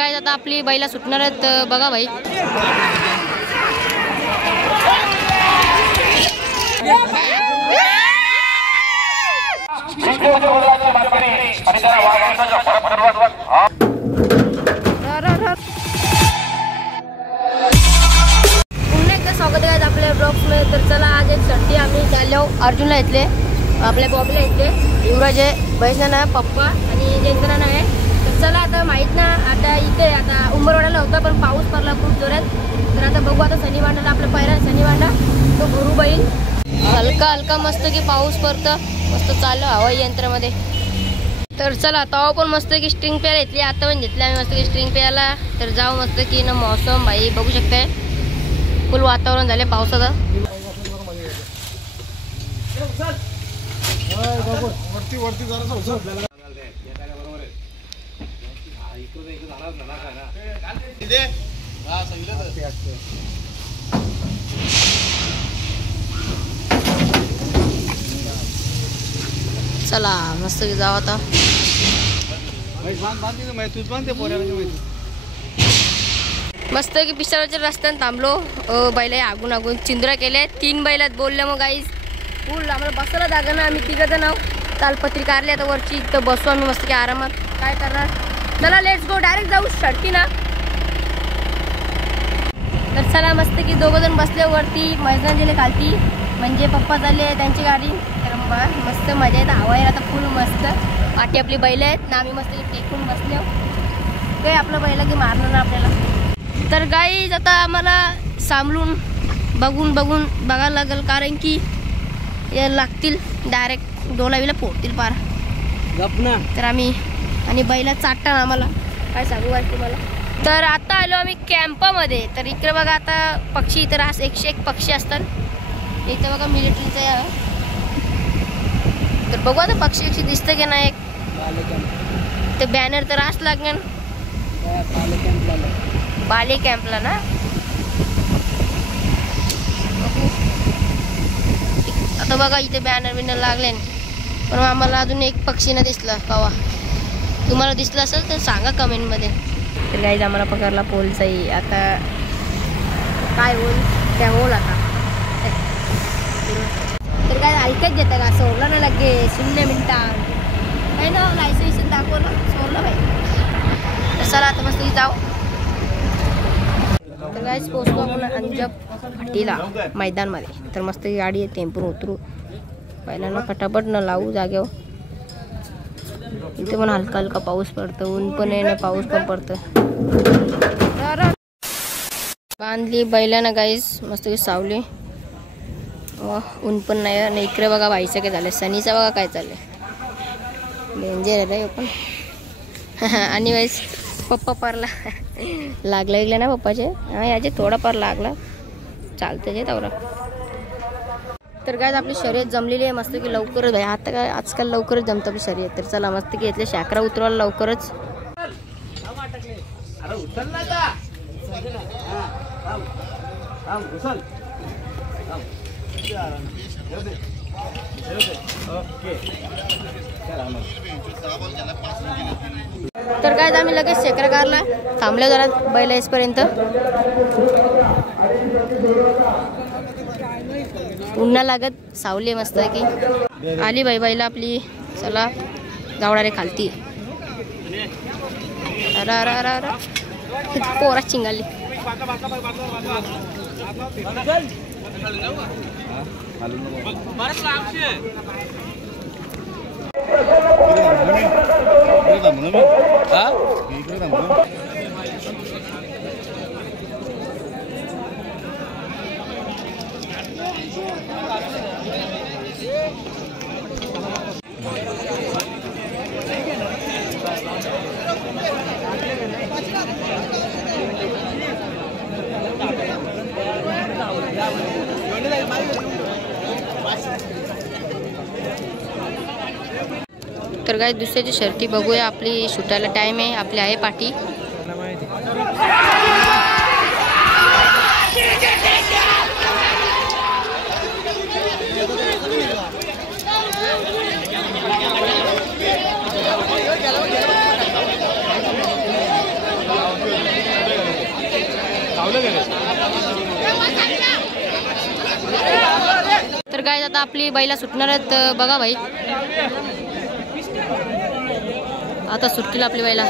काय आता आपली बैला सुटणार आहेत बघा भाई. स्वागत आहे आपल्या ब्लॉग्स मध्ये. तर चला आज एक संडे आम्ही चाललो अर्जुनला इथले, आपल्या बॉबीला इथले, युवराज आहे, बैसना पप्पा आणि जयंतना आहे. तर चला आता माहीत ना आता इथे आता उंबरवाड्याला होता पण पाऊस पडला खूप जोरात. तर आता बघू आता शनिवारला आपला पहिला शनिवारला तो गुरु बैल हलका हलका मस्त की पाऊस पडतं मस्त चाललं हवाई यंत्रामध्ये. तर चला तवा पण मस्त की स्ट्रिंग प्यायला घेतली, आता पण घेतली आम्ही मस्त की स्ट्रिंग प्यायला. तर जाऊ मस्त की ना मौसम भाई बघू शकताय फुल वातावरण झाले पावसाचं. चला मस्त जाऊ आता. मस्त की पिसावरच्या रस्त्याने थांबलो, बैला आगून आगून चिंद्रा केले, 3 बैलात बोलले. मग गाईज फुल आम्हाला बसायला जागा ना, आम्ही 3 जण तालपत्री काढली आता वरची, तर बसू आम्ही मस्त की आरामात. काय करणार, चला लेट्स गो डायरेक्ट जाऊ शर्टी ना. तर चला मस्त की 2 जण बसले वरती, मैदानजीने खालती म्हणजे पप्पा झाले त्यांची गाडी. तर मस्त मजा येत, हवा आहे आता फुल मस्त. पाठी आपली बैल आहेत ना, आम्ही मस्त टेकून बसले. काय आपलं बैला की मारणार ना आपल्याला. तर गाईज आता आम्हाला सांभाळून बघून बघायला लागेल, कारण की या लागतील डायरेक्ट डोलावीला फोडतील पार. तर आम्ही आणि बैला चाटतात आम्हाला, काय सांगू वाटते मला. तर आता आलो आम्ही कॅम्पामध्ये. तर इकडे बघा आता पक्षी, तर आज 101 पक्षी असतात इथं बघा मिलिटरीचं. तर बघू आता पक्षी दिसतं की नाही. ते बॅनर तर आज लागणार बाले कॅम्पला ना. आता बघा इथे बॅनर लागले, पण आम्हाला अजून एक पक्षी नाही दिसला. कवा तुम्हाला दिसलं असेल तर सांगा कमेंटमध्ये. तर गाईज आम्हाला पकडला पोलचाही, आता काय होईल त्या होल आता. तर काय ऐकत घेतं का, सोडलं ना लगे 0 मिनिटात काही ना लायसन दाखवलं सोडलं भाई. तर चला आता मस्त जाऊ. तर गाईज पोचलो आपण अंजप फाटीला मैदानमध्ये. तर मस्त गाडी आहे, टेम्पून उतरू पहिल्यांदा फटाफट न लावू जागेवर. इथे पण हलका हलका पाऊस पडतो, ऊन पण आहे ना पाऊस पण पडतं. बांधली बैलांना गाईज मस्त सावली, ऊन पण नाही आणि इकडे बघा बाईचं काय झालं, सनीचं बघा काय चाललंय, डेंजर आहे पण. आणि वाईस पप्पा पारला लागला गेला ना पप्पाचे, हा याचे थोडाफार लागला, चालतं जे तवरा. तर काय आपली शर्यत जमलेली आहे मस्त की लवकरच आहे. आता काय आजकाल लवकरच जमतं आपली शर्यत. तर चला मस्त की इथले शाकरा उतरवायला लवकरच. तर काय आम्ही लगेच शेकरा कारला थांबल्या जरा बैल येईपर्यंत. उन्हा लागत सावली मस्त की आली बाई बैला आपली. चला गावडा रे खालती. अरे अरे अरे अरे पोरा चिंगाली. तर काय दुसऱ्याची शर्ती बघूया. आपली सुटायला टाइम आहे, आपली आहे पाठी. तर काय आता आपली बैला सुटणार आहेत बघा भाई, आता सुटतील आपली बैला.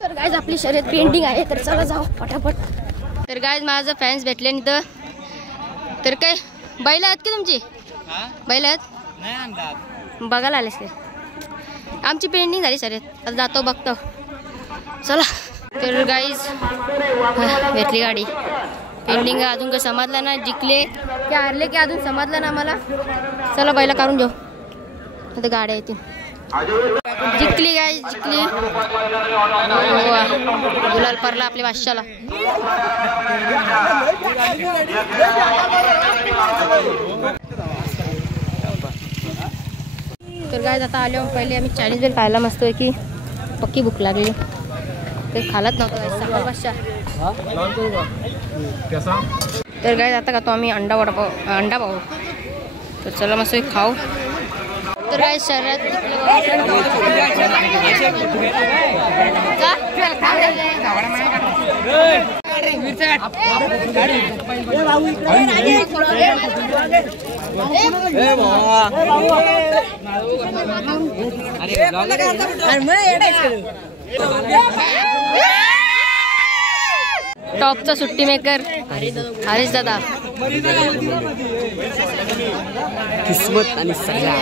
तर गाइस आपली शर्यत पेंडिंग आहे, तर चला जाऊ पटापट. तर गाइस माझं फॅन्स भेटले नाही तर काय बैल आहेत की तुमची? बैल आहेत बघायला आलेस ते. आमची पेंडिंग झाली शर्यत, आता जातो बघतो चला. तर गाइस भेटली गाडी, पेंडिंग अजून काही समजला ना, जिंकले की हारले की अजून समजलं ना आम्हाला. चला बैला काढून घेऊ, आता गाड्या येतील. जिंकली गाइस जिंकली, गुलाल पडला आपल्या बादशाला. तर गाइस आता आलो, पहिले आम्ही चायनीज बेल खायला मस्त की पक्की भूक लागली, ते खालच नव्हतं बादशाह. तर गाइस आता खातो आम्ही अंडा वडापाव, अंडा पाव. तर चला मस्त खाऊ. तर गाइस शर्यत टॉपचा सुट्टी मेकर हरीश दादा. किस्मत आणि सगळ्या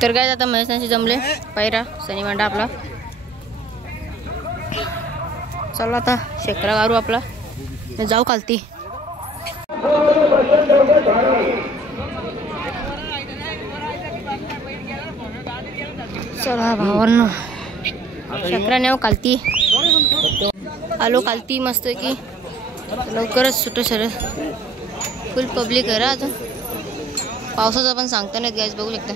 तर काय आता महेशांशी जमले पायरा सनी मांडा आपला. चला आता शेकडा गारू आपला जाऊ खालती. चला भावांनो शेकडा नेऊ खालती. आलो खालती मस्त की लवकरच सुटो सर. फुल पब्लिक आहे अजून, पावसाचा पण सांगता नाहीत गाइस, बघू शकता.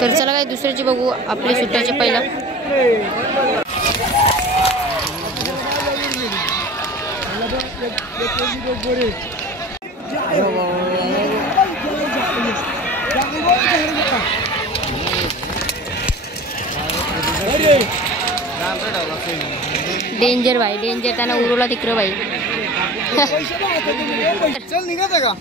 तर चला काय दुसऱ्याची बघू आपली सुट्ट्याची पहिला. डेंजर भाई डेंजर, त्यांना उरवला तिकडं भाई. चल निघायचं का?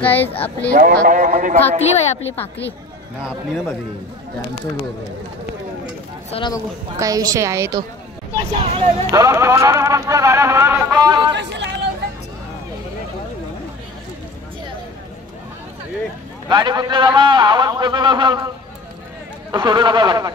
गाइस आपली फाकली भाई, आपली फाकली ना, आपली ना बघली. चला बघू काय विषय आहे तो. गाडी कुठली जमा आवाज पोहोचत असेल तर सोडू नका.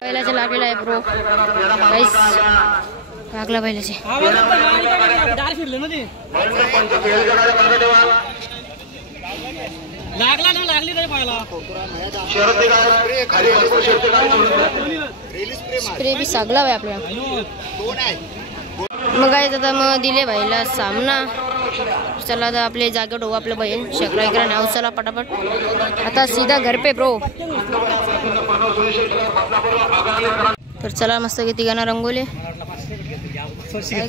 बैलाचे लागलेला आहे ब्रो गाइस, लागला बैलाचे. लागला ना, लागली तरी पाहिला स्प्रे बी सागला भाई आपल्याला. मग काय आता मग दिले भाईला सामना. चला आता आपले जागेवर होऊ आपलं बहीण शेकडा नाव. चला पटापट आता सीधा घर पे ब्रो. तर चला मस्त की तिघांना रंगवले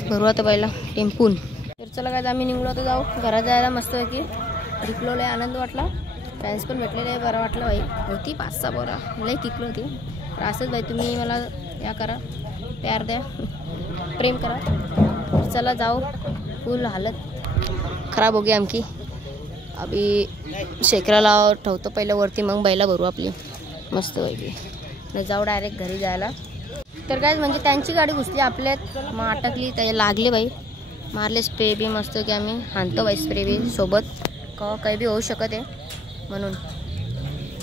भरू आता पहिला टेम्पून. तर चला काय आम्ही निघलो तर जाऊ घरात जायला. मस्त की टिकलोले आनंद वाटला. फॅन्स पण भेटलेले बरं वाटलं बाई. होती 5-6 पोरा लई टिकलो होती. तर असंच बाई तुम्ही मला या करा प्यार द्या प्रेम करा. तर चला जाऊ. फुल हालत खराब हो गई आमची. अभी शेकराला ठेवतो पहिलं वरती मग बैला भरू आपली मस्त पैकी नाही जाऊ डायरेक्ट घरी जायला. तर काय म्हणजे त्यांची गाडी घुसली आपल्यात मग अटकली ते लागले बाई. मारले स्प्रे बी मस्त की आम्ही हाणतो बाई स्प्रे बी सोबत का काही बी होऊ शकत आहे म्हणून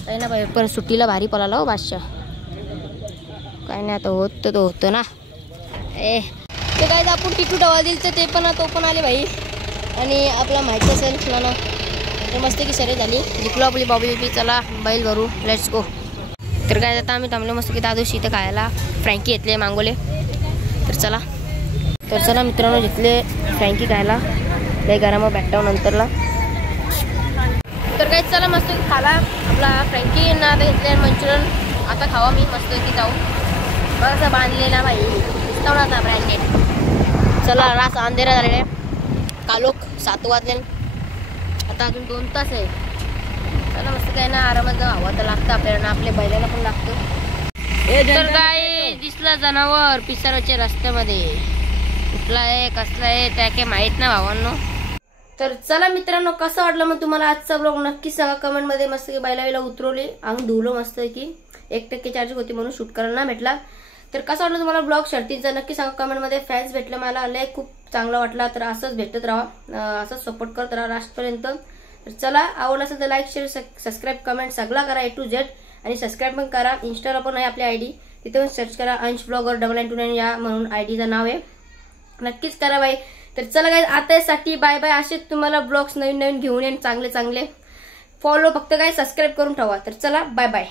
काही ना बाई. पण सुट्टीला भारी पळाला हो बादशाह. काय नाही आता होत तर तो होतं ना. ते काय आपण टिकू डवा दिल तर ते पण तो पण आले बाई. आणि आपला माहिती असेल ना तर मस्त की सरे झाली जिंकलो आपली बॉबी बी. चला बैल भरू लेट्स गो. तर काय आता आम्ही थांबलो मस्त की दादूशी इथं खायला फ्रँकी घेतले मागवले. तर चला मित्रांनो घेतले फ्रँकी खायला लय गरम बॅकटाव नंतरला. तर काय चला मस्त खाला आपला फ्रँकी ना आता घेतले मंचुरियन. आता खावा मी मस्त की जाऊ बघ असं बांधले ना बाई दिसताव ना आता ब्रँडेड. चला रास अंधेरा झालेला कालोख 7 वाजले आता अजून 2 तास आहे. चला मस्त काय ना आरामात जाऊ. हवा तर लागतं आपल्याला आपल्या बैलाला पण लागतं. तर काय दिसलं जनावर पिसाराच्या रस्त्यामध्ये कुठला आहे कसला आहे त्या काही माहीत ना भावांनो. तर चला मित्रांनो कसं वाटलं मग तुम्हाला आजचा ब्लॉग नक्की सांगा कमेंटमध्ये. मस्त की बैला उतरवली अंग धुलो मस्त की 1% चार्जिंग होती म्हणून शूट करायला नाही भेटला. तर कसं वाटलं तुम्हाला ब्लॉग शर्टीचा नक्की सांगा कमेंटमध्ये. फॅन्स भेटले मला लय खूप चांगला वाटला. तर असंच भेटत राहा असंच सपोर्ट करत राहा लास्टपर्यंत. तर चला आवडलं असेल तर लाईक शेअर सबस्क्राईब कमेंट सगळा करा A to Z. आणि सबस्क्राईब पण करा. इंस्टाला पण आहे आपली ID तिथे पण सर्च करा अंश ब्लॉगर 9929 या म्हणून IDचं नाव आहे. नक्कीच करा बाई. तर चला काय आता यासाठी बाय बाय. असेच तुम्हाला ब्लॉग्स नवीन घेऊन येईन चांगले फॉलो फक्त काय सबस्क्राईब करून ठेवा. तर चला बाय बाय.